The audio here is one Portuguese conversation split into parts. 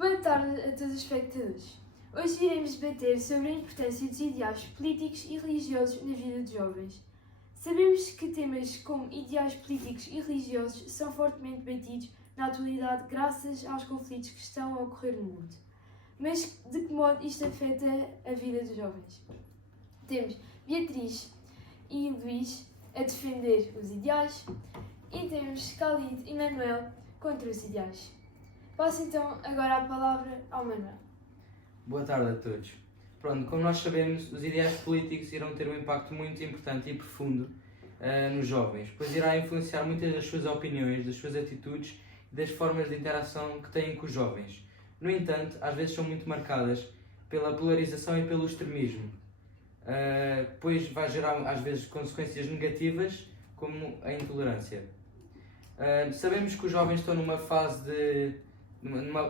Boa tarde a todos os espectadores. Hoje iremos debater sobre a importância dos ideais políticos e religiosos na vida dos jovens. Sabemos que temas como ideais políticos e religiosos são fortemente debatidos na atualidade graças aos conflitos que estão a ocorrer no mundo. Mas de que modo isto afeta a vida dos jovens? Temos Beatriz e Luís a defender os ideais e temos Khalid e Manuel contra os ideais. Passo então agora a palavra ao Manuel. Boa tarde a todos. Pronto, como nós sabemos, os ideais políticos irão ter um impacto muito importante e profundo nos jovens, pois irá influenciar muitas das suas opiniões, das suas atitudes e das formas de interação que têm com os jovens. No entanto, às vezes são muito marcadas pela polarização e pelo extremismo, pois vai gerar às vezes consequências negativas, como a intolerância. Sabemos que os jovens estão numa fase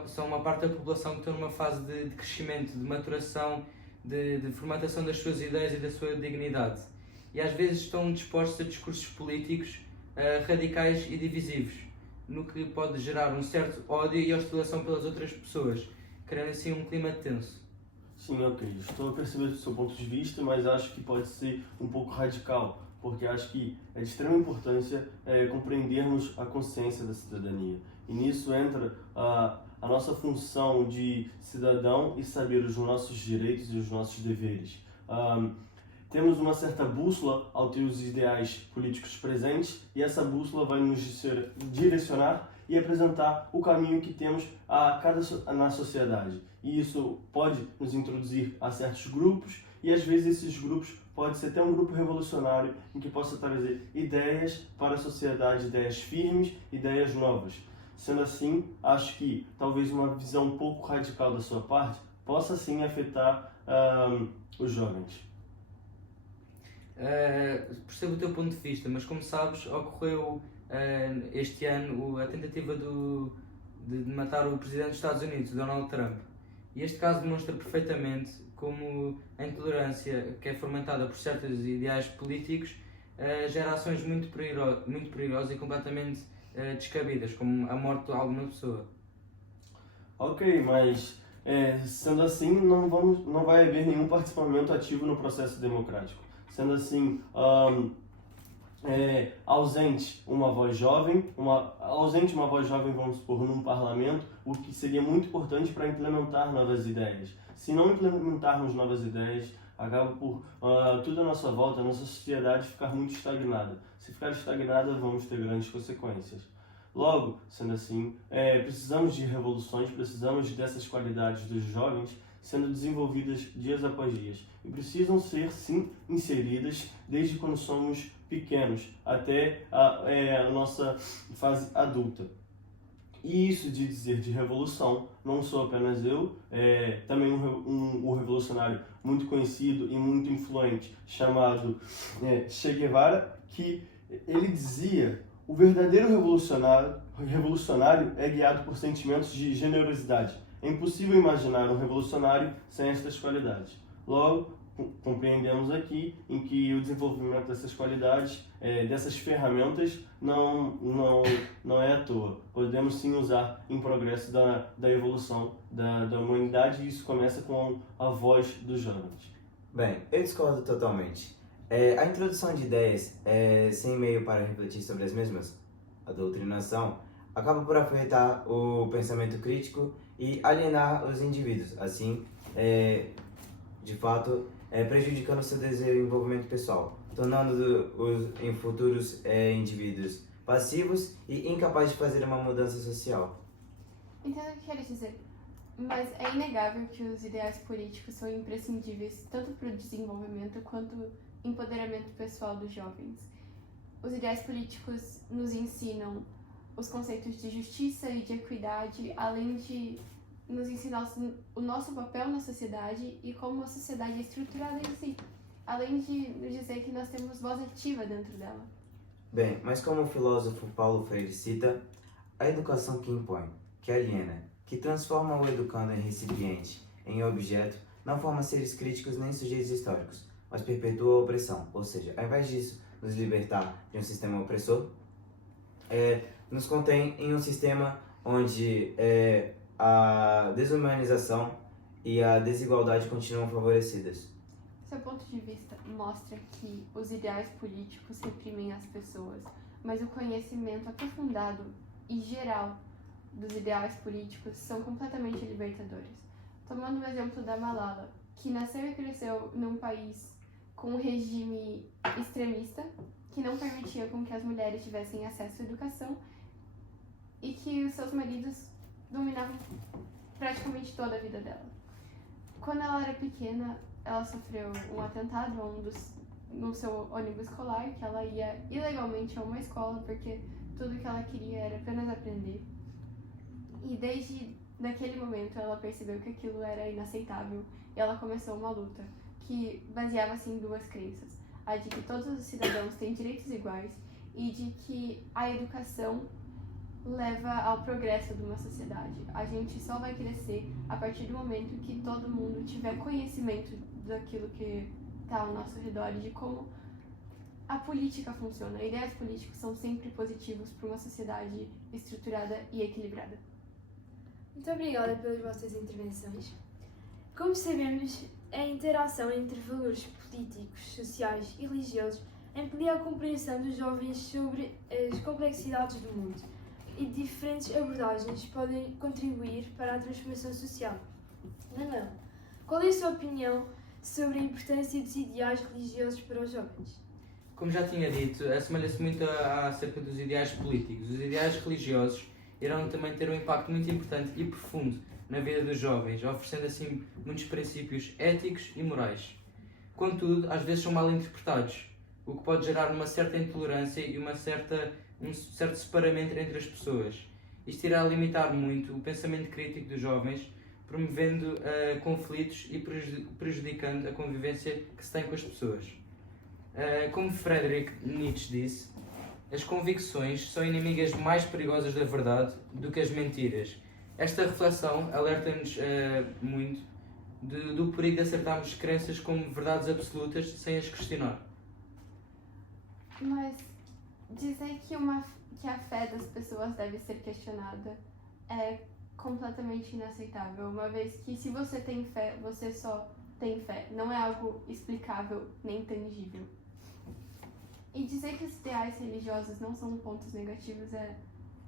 são uma parte da população que estão numa fase de crescimento, de maturação, de formatação das suas ideias e da sua dignidade. E às vezes estão dispostos a discursos políticos radicais e divisivos, no que pode gerar um certo ódio e hostilização pelas outras pessoas, criando assim um clima tenso. Sim, ok. Estou a perceber o seu ponto de vista, mas acho que pode ser um pouco radical, porque acho que é de extrema importância compreendermos a consciência da cidadania. E nisso entra a nossa função de cidadão e saber os nossos direitos e os nossos deveres. Temos uma certa bússola ao ter os ideais políticos presentes e essa bússola vai nos direcionar e apresentar o caminho que temos na sociedade. E isso pode nos introduzir a certos grupos e às vezes esses grupos pode ser até um grupo revolucionário em que possa trazer ideias para a sociedade, ideias firmes, ideias novas. Sendo assim, acho que talvez uma visão um pouco radical da sua parte possa sim afetar os jovens. Percebo o teu ponto de vista, mas como sabes, ocorreu este ano a tentativa de matar o presidente dos Estados Unidos, Donald Trump. E este caso demonstra perfeitamente como a intolerância que é fomentada por certos ideais políticos gera ações muito perigosas e completamente descabidas, como a morte de alguma pessoa. Ok, mas sendo assim, não vai haver nenhum participamento ativo no processo democrático. Sendo assim, ausente uma voz jovem, vamos supor, num parlamento, o que seria muito importante para implementar novas ideias. Se não implementarmos novas ideias, acaba por tudo à nossa volta, a nossa sociedade ficar muito estagnada. Se ficar estagnada, vamos ter grandes consequências. Logo, sendo assim, precisamos de revoluções, precisamos dessas qualidades dos jovens sendo desenvolvidas dias após dias. E precisam ser, sim, inseridas desde quando somos pequenos até a nossa fase adulta. E isso de dizer de revolução, não sou apenas eu, também um revolucionário muito conhecido e muito influente, chamado Che Guevara, que ele dizia: o verdadeiro revolucionário é guiado por sentimentos de generosidade. É impossível imaginar um revolucionário sem estas qualidades. Logo, compreendemos aqui em que o desenvolvimento dessas qualidades, dessas ferramentas, não é à toa. Podemos sim usar em progresso da evolução da humanidade, e isso começa com a voz dos jovens. Bem, eu discordo totalmente. A introdução de ideias sem meio para refletir sobre as mesmas, a doutrinação, acaba por afetar o pensamento crítico e alienar os indivíduos, assim, de fato, prejudicando seu desenvolvimento pessoal, tornando-os em futuros indivíduos passivos e incapazes de fazer uma mudança social. Entendo o que quer dizer, mas é inegável que os ideais políticos são imprescindíveis tanto para o desenvolvimento quanto empoderamento pessoal dos jovens. Os ideais políticos nos ensinam os conceitos de justiça e de equidade, além de nos ensinar o nosso papel na sociedade e como a sociedade é estruturada em si, além de nos dizer que nós temos voz ativa dentro dela. Bem, mas como o filósofo Paulo Freire cita, a educação que impõe, que aliena, que transforma o educando em recipiente, em objeto, não forma seres críticos nem sujeitos históricos, mas perpetua a opressão, ou seja, ao invés disso nos libertar de um sistema opressor, nos contém em um sistema onde a desumanização e a desigualdade continuam favorecidas. Seu ponto de vista mostra que os ideais políticos reprimem as pessoas, mas o conhecimento aprofundado e geral dos ideais políticos são completamente libertadores. Tomando o exemplo da Malala, que nasceu e cresceu num país com um regime extremista, que não permitia com que as mulheres tivessem acesso à educação e que os seus maridos dominavam praticamente toda a vida dela. Quando ela era pequena, ela sofreu um atentado no seu ônibus escolar, que ela ia ilegalmente a uma escola porque tudo que ela queria era apenas aprender. E desde naquele momento ela percebeu que aquilo era inaceitável e ela começou uma luta que baseava-se em duas crenças: a de que todos os cidadãos têm direitos iguais e de que a educação leva ao progresso de uma sociedade. A gente só vai crescer a partir do momento que todo mundo tiver conhecimento daquilo que está ao nosso redor e de como a política funciona. Ideias políticas são sempre positivos para uma sociedade estruturada e equilibrada. Muito obrigada pelas vossas intervenções. Como sabemos, a interação entre valores políticos, sociais e religiosos amplia a compreensão dos jovens sobre as complexidades do mundo e diferentes abordagens podem contribuir para a transformação social. Manuel, qual é a sua opinião sobre a importância dos ideais religiosos para os jovens? Como já tinha dito, assemelha-se muito acerca dos ideais políticos. Os ideais religiosos irão também ter um impacto muito importante e profundo na vida dos jovens, oferecendo assim muitos princípios éticos e morais. Contudo, às vezes são mal interpretados, o que pode gerar uma certa intolerância e um certo separamento entre as pessoas. Isto irá limitar muito o pensamento crítico dos jovens, promovendo conflitos e prejudicando a convivência que se tem com as pessoas. Como Friedrich Nietzsche disse, as convicções são inimigas mais perigosas da verdade do que as mentiras. Esta reflexão alerta-nos muito do perigo de acertarmos crenças como verdades absolutas sem as questionar. Mas dizer que a fé das pessoas deve ser questionada é completamente inaceitável, uma vez que se você tem fé, você só tem fé, não é algo explicável nem tangível. E dizer que os ideais religiosos não são pontos negativos é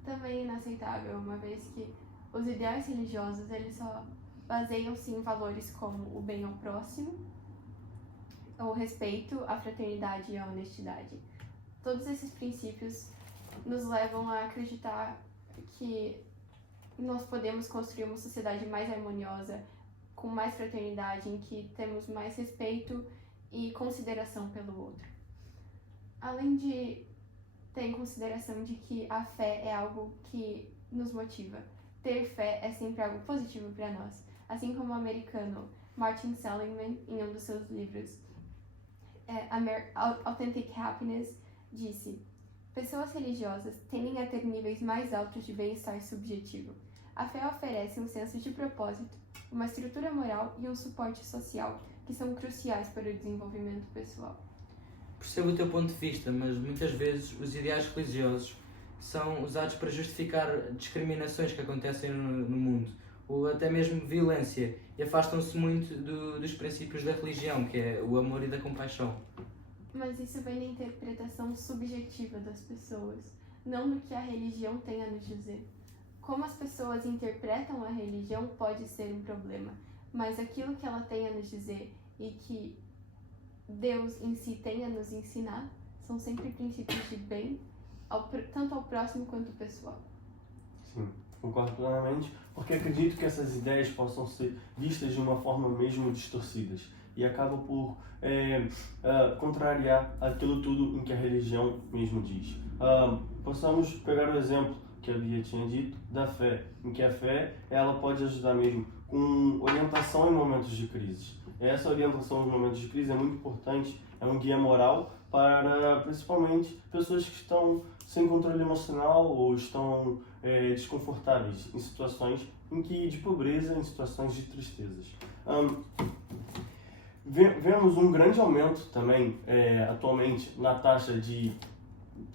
também inaceitável, uma vez que os ideais religiosos eles só baseiam-se em valores como o bem ao próximo, o respeito, a fraternidade e a honestidade. Todos esses princípios nos levam a acreditar que nós podemos construir uma sociedade mais harmoniosa, com mais fraternidade, em que temos mais respeito e consideração pelo outro. Além de ter em consideração de que a fé é algo que nos motiva, ter fé é sempre algo positivo para nós, assim como o americano Martin Seligman, em um dos seus livros, Authentic Happiness, disse: pessoas religiosas tendem a ter níveis mais altos de bem-estar subjetivo. A fé oferece um senso de propósito, uma estrutura moral e um suporte social que são cruciais para o desenvolvimento pessoal. Percebo o teu ponto de vista, mas muitas vezes os ideais religiosos são usados para justificar discriminações que acontecem no mundo, ou até mesmo violência, e afastam-se muito dos princípios da religião, que é o amor e da compaixão. Mas isso vem da interpretação subjetiva das pessoas, não do que a religião tem a nos dizer. Como as pessoas interpretam a religião pode ser um problema, mas aquilo que ela tem a nos dizer e que Deus em si tem a nos ensinar são sempre princípios de bem, tanto ao próximo quanto ao pessoal. Sim, concordo plenamente, porque acredito que essas ideias possam ser vistas de uma forma mesmo distorcidas e acabam por contrariar aquilo tudo em que a religião mesmo diz. Possamos pegar o exemplo que a Bia tinha dito da fé, em que a fé ela pode ajudar mesmo com orientação em momentos de crise. Essa orientação em momentos de crise é muito importante, é um guia moral para principalmente pessoas que estão sem controle emocional ou estão desconfortáveis em situações de pobreza, em situações de tristezas. Vemos um grande aumento também atualmente na taxa de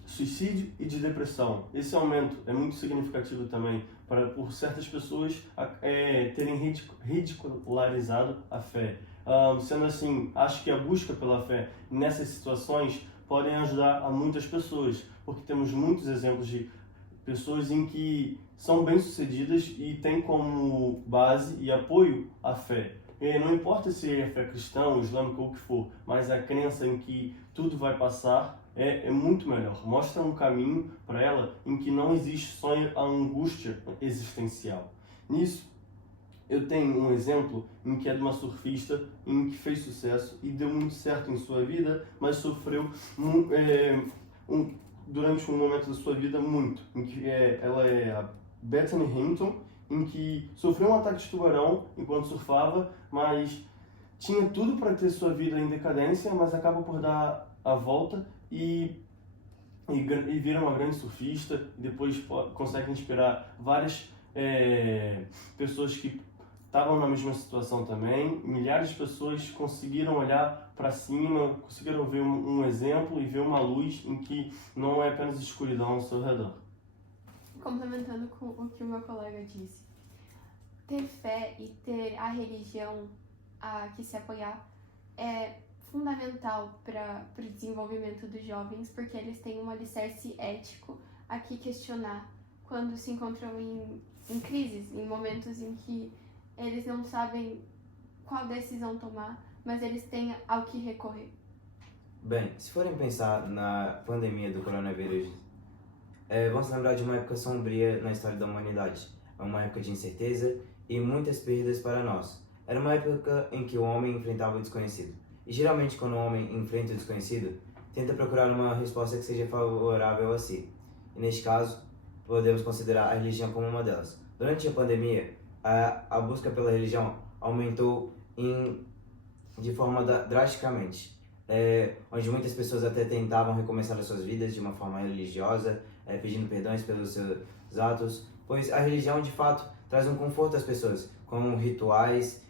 suicídio e de depressão. Esse aumento é muito significativo também por certas pessoas terem ridicularizado a fé. Sendo assim, acho que a busca pela fé nessas situações podem ajudar a muitas pessoas, porque temos muitos exemplos de pessoas em que são bem-sucedidas e têm como base e apoio a fé. E não importa se é fé cristã, islâmica ou o que for, mas a crença em que tudo vai passar é muito melhor. Mostra um caminho para ela em que não existe só a angústia existencial. Nisso, eu tenho um exemplo em que é de uma surfista em que fez sucesso e deu muito certo em sua vida, mas sofreu durante um momento da sua vida muito, em que ela é a Bethany Hamilton, em que sofreu um ataque de tubarão enquanto surfava, mas tinha tudo para ter sua vida em decadência, mas acaba por dar a volta e vira uma grande surfista, e depois consegue inspirar várias pessoas que estavam na mesma situação também. Milhares de pessoas conseguiram olhar para cima, conseguiram ver um exemplo e ver uma luz em que não é apenas escuridão ao seu redor. Complementando com o que o meu colega disse, ter fé e ter a religião a que se apoiar é fundamental para o desenvolvimento dos jovens, porque eles têm um alicerce ético a que questionar quando se encontram em crises, em momentos em que eles não sabem qual decisão tomar, mas eles têm ao que recorrer. Bem, se forem pensar na pandemia do coronavírus, vamos lembrar de uma época sombria na história da humanidade. É uma época de incerteza e muitas perdas para nós. Era uma época em que o homem enfrentava o desconhecido. E geralmente quando o homem enfrenta o desconhecido, tenta procurar uma resposta que seja favorável a si. E neste caso, podemos considerar a religião como uma delas. Durante a pandemia, a busca pela religião aumentou de forma drasticamente. Onde muitas pessoas até tentavam recomeçar as suas vidas de uma forma religiosa, pedindo perdões pelos seus atos, pois a religião de fato traz um conforto às pessoas, com rituais,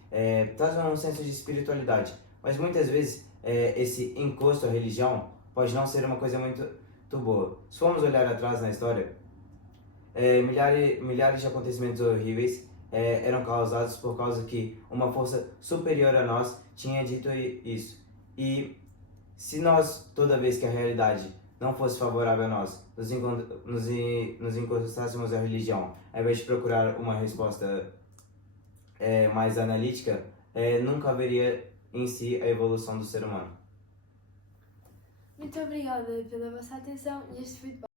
traz um senso de espiritualidade. Mas muitas vezes esse encosto à religião pode não ser uma coisa muito boa. Se formos olhar atrás na história, milhares de acontecimentos horríveis eram causados por causa que uma força superior a nós tinha dito isso. E se nós, toda vez que a realidade não fosse favorável a nós, nos encostássemos à religião, ao invés de procurar uma resposta mais analítica, nunca haveria em si a evolução do ser humano. Muito obrigada pela vossa atenção e este feedback.